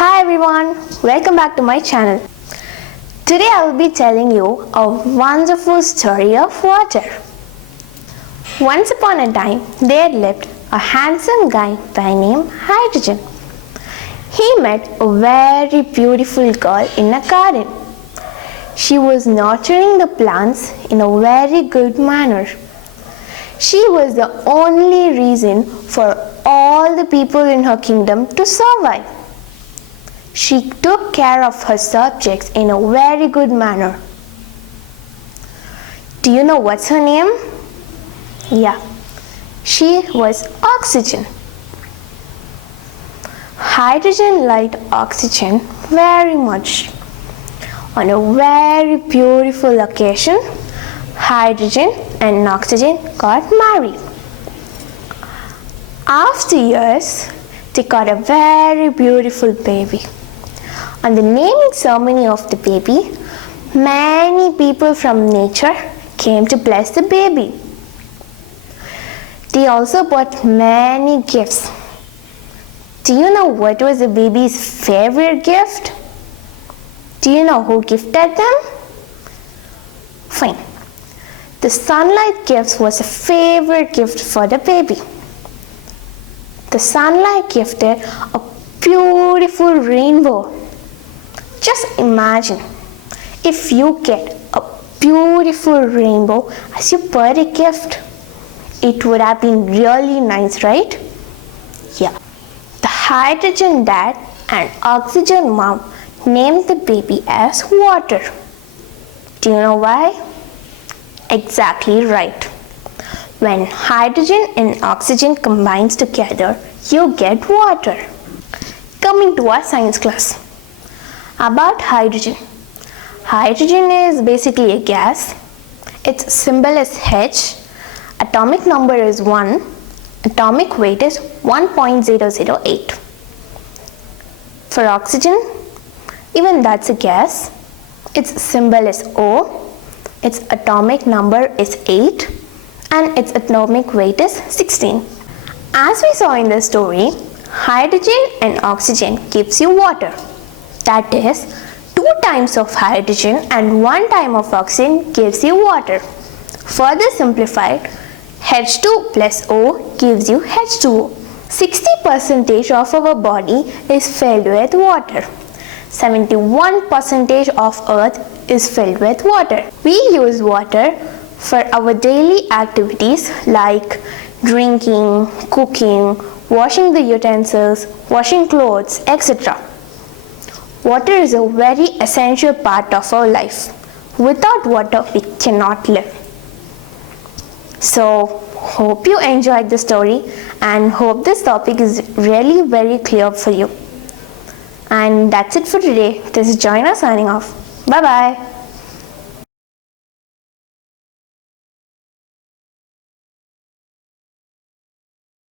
Hi everyone, welcome back to my channel. Today I will be telling you a wonderful story of water. Once upon a time, there lived a handsome guy by name Hydrogen. He met a very beautiful girl in a garden. She was nurturing the plants in a very good manner. She was the only reason for all the people in her kingdom to survive. She took care of her subjects in a very good manner. Do you know what's her name? Yeah, she was Oxygen. Hydrogen liked Oxygen very much. On a very beautiful occasion, Hydrogen and Oxygen got married. After years, they got a very beautiful baby. On the naming ceremony of the baby, many people from nature came to bless the baby. They also brought many gifts. Do you know what was the baby's favorite gift? Do you know who gifted them? Fine. The sunlight gift was a favorite gift for the baby. The sunlight gifted a beautiful rainbow. Just imagine if you get a beautiful rainbow as your birthday gift. It would have been really nice, right? Yeah. The Hydrogen dad and Oxygen mom named the baby as Water. Do you know why? Exactly right. When hydrogen and oxygen combines together, you get water. Coming to our science class. About hydrogen. Hydrogen is basically a gas. Its symbol is H. Atomic number is 1. Atomic weight is 1.008. For oxygen, even that's a gas. Its symbol is O. Its atomic number is 8. And its atomic weight is 16. As we saw in the story, hydrogen and oxygen gives you water. That is, 2 times of hydrogen and 1 time of oxygen gives you water. Further simplified, H2 plus O gives you H2O. 60% of our body is filled with water. 71% of Earth is filled with water. We use water for our daily activities like drinking, cooking, washing the utensils, washing clothes, etc. Water is a very essential part of our life. Without water, we cannot live. So, hope you enjoyed the story and hope this topic is really very clear for you. And that's it for today. This is Joyna signing off. Bye bye.